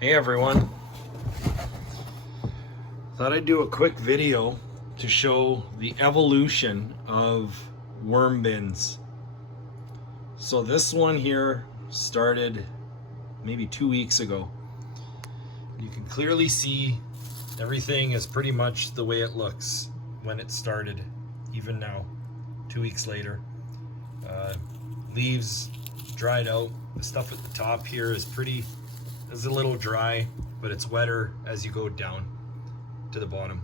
Hey everyone, thought I'd do a quick video to show the evolution of worm bins. So this one here started maybe 2 weeks ago. You can clearly see everything is pretty much the way it looks when it started, even now, 2 weeks later. Leaves dried out. The stuff at the top here is a little dry, but it's wetter as you go down to the bottom.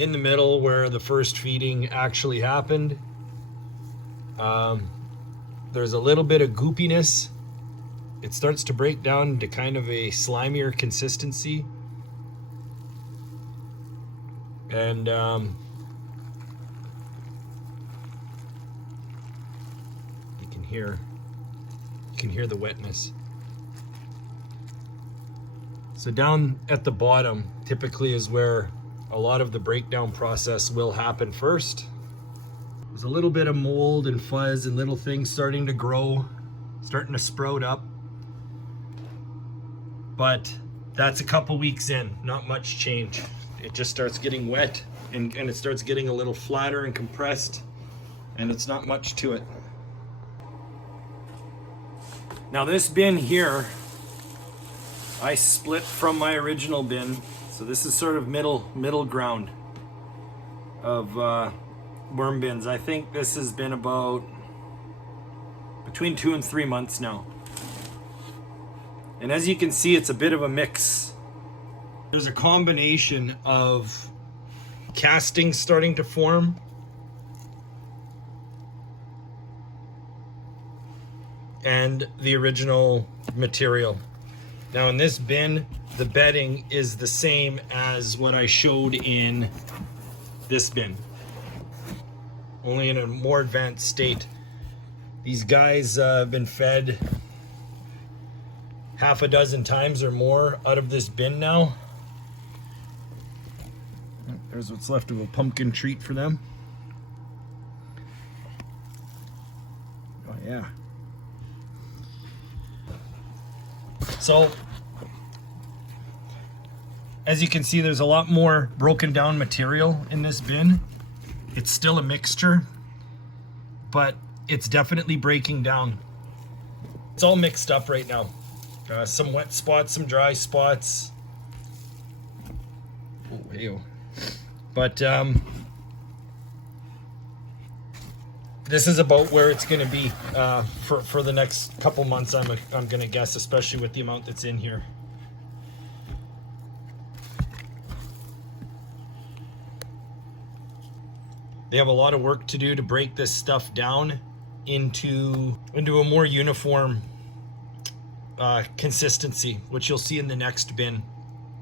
In the middle where the first feeding actually happened, there's a little bit of goopiness. It starts to break down to kind of a slimier consistency. And you can hear the wetness. So down at the bottom typically is where a lot of the breakdown process will happen first. There's a little bit of mold and fuzz and little things starting to grow, starting to sprout up. But that's a couple weeks in, not much change. It just starts getting wet and it starts getting a little flatter and compressed, and it's not much to it. Now this bin here, I split from my original bin, so this is sort of middle ground of worm bins. I think this has been about between 2 and 3 months now. And as you can see, it's a bit of a mix. There's a combination of castings starting to form, and the original material. Now in this bin, the bedding is the same as what I showed in this bin, only in a more advanced state. These guys have been fed half a dozen times or more out of this bin now. There's what's left of a pumpkin treat for them. Oh yeah. So, as you can see, there's a lot more broken down material in this bin. It's still a mixture, but it's definitely breaking down. It's all mixed up right now. Some wet spots, some dry spots. Oh, hey-oh. But this is about where it's going to be for the next couple months, I'm going to guess, especially with the amount that's in here. They have a lot of work to do to break this stuff down into a more uniform consistency, which you'll see in the next bin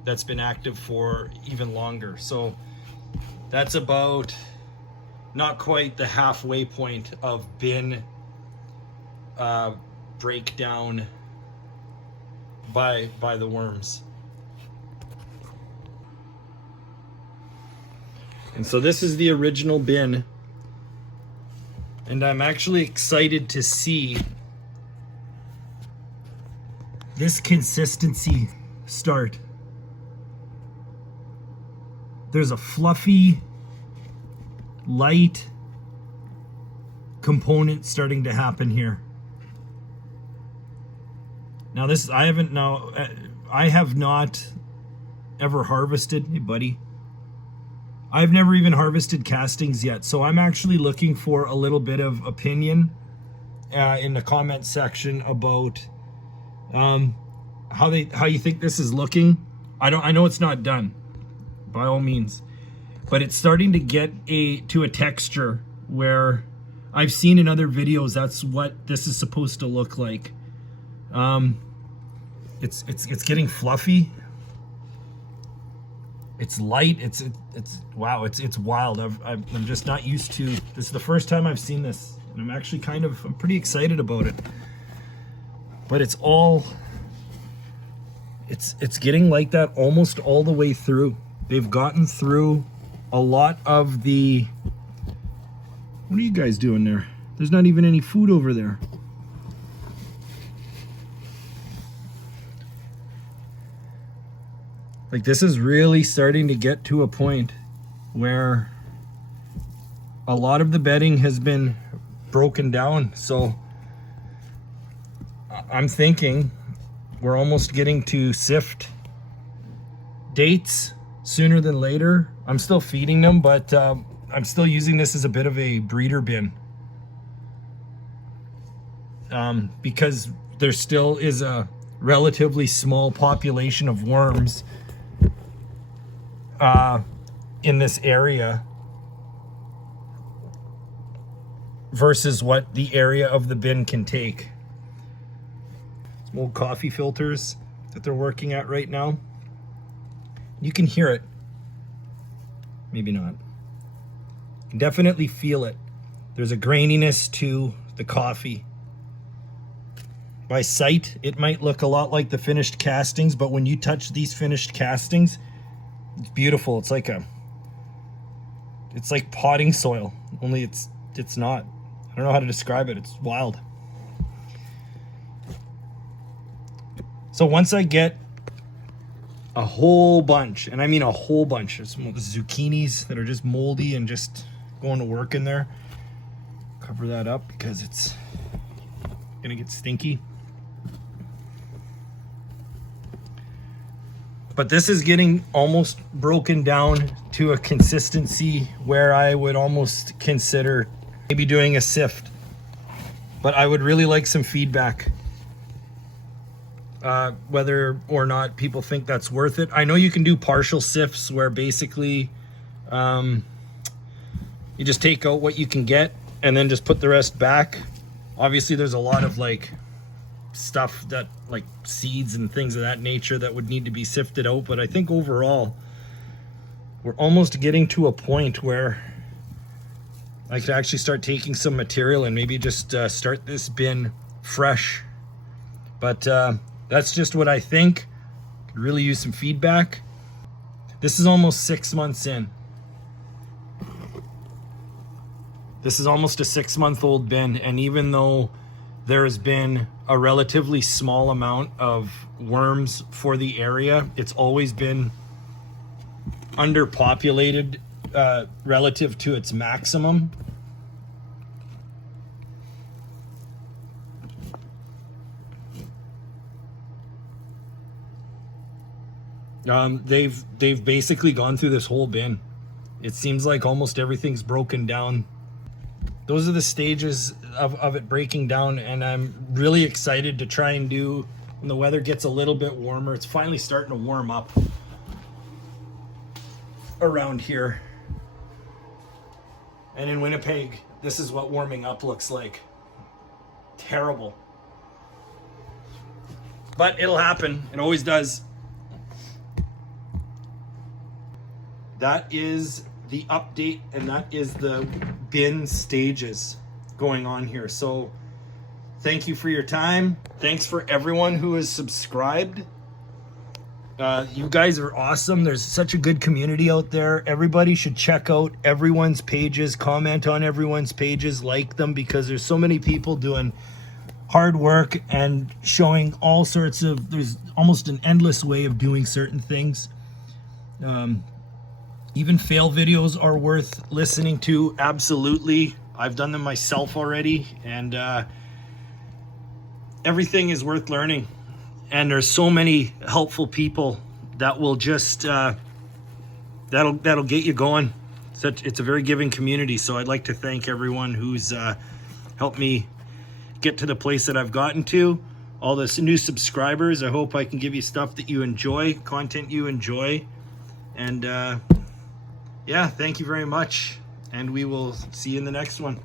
that's been active for even longer. So that's about not quite the halfway point of bin breakdown by the worms. And so this is the original bin, and I'm actually excited to see this consistency start. There's a fluffy, light component starting to happen here. Now this, I have not ever harvested, hey buddy, I've never even harvested castings yet, so I'm actually looking for a little bit of opinion in the comment section about how you think this is looking. I know it's not done, by all means, but it's starting to get to a texture where I've seen in other videos that's what this is supposed to look like. It's getting fluffy. It's light. It's wow. It's wild. I'm just not used to. This is the first time I've seen this, and I'm actually I'm pretty excited about it. But it's getting like that almost all the way through. They've gotten through a lot of the. What are you guys doing there? There's not even any food over there. Like, this is really starting to get to a point where a lot of the bedding has been broken down. So I'm thinking we're almost getting to sift dates sooner than later. I'm still feeding them, but I'm still using this as a bit of a breeder bin, because there still is a relatively small population of worms in this area versus what the area of the bin can take. Some old coffee filters that they're working at right now. You can hear it. Maybe not. You can definitely feel it. There's a graininess to the coffee. By sight, it might look a lot like the finished castings, but when you touch these finished castings, it's beautiful. It's like potting soil, only it's not. I don't know how to describe it. It's wild. So once I get a whole bunch, and I mean a whole bunch, of some zucchinis that are just moldy and just going to work in there, cover that up because it's gonna get stinky. But this is getting almost broken down to a consistency where I would almost consider maybe doing a sift. But I would really like some feedback, whether or not people think that's worth it. I know you can do partial sifts where basically you just take out what you can get and then just put the rest back. Obviously there's a lot of like stuff that like seeds and things of that nature that would need to be sifted out, but I think overall we're almost getting to a point where I could actually start taking some material and maybe just start this bin fresh. But that's just what I think. Could really use some feedback. This is almost 6 months in. This is almost a 6-month-old bin, and even though there's been a relatively small amount of worms for the area, it's always been underpopulated relative to its maximum. They've basically gone through this whole bin. It seems like almost everything's broken down. Those are the stages of it breaking down, and I'm really excited to try and do when the weather gets a little bit warmer. It's finally starting to warm up around here. And in Winnipeg, this is what warming up looks like. Terrible. But it'll happen. It always does. That is the update, and that is the bin stages going on here. So thank you for your time. Thanks for everyone who has subscribed. You guys are awesome. There's such a good community out there. Everybody should check out everyone's pages, comment on everyone's pages, like them, because there's so many people doing hard work and showing all sorts of, there's almost an endless way of doing certain things. Even fail videos are worth listening to, absolutely. I've done them myself already, and everything is worth learning. And there's so many helpful people that will just that'll get you going. It's a very giving community, so I'd like to thank everyone who's helped me get to the place that I've gotten to. All the new subscribers, I hope I can give you stuff that you enjoy, content you enjoy. And yeah, thank you very much, and we will see you in the next one.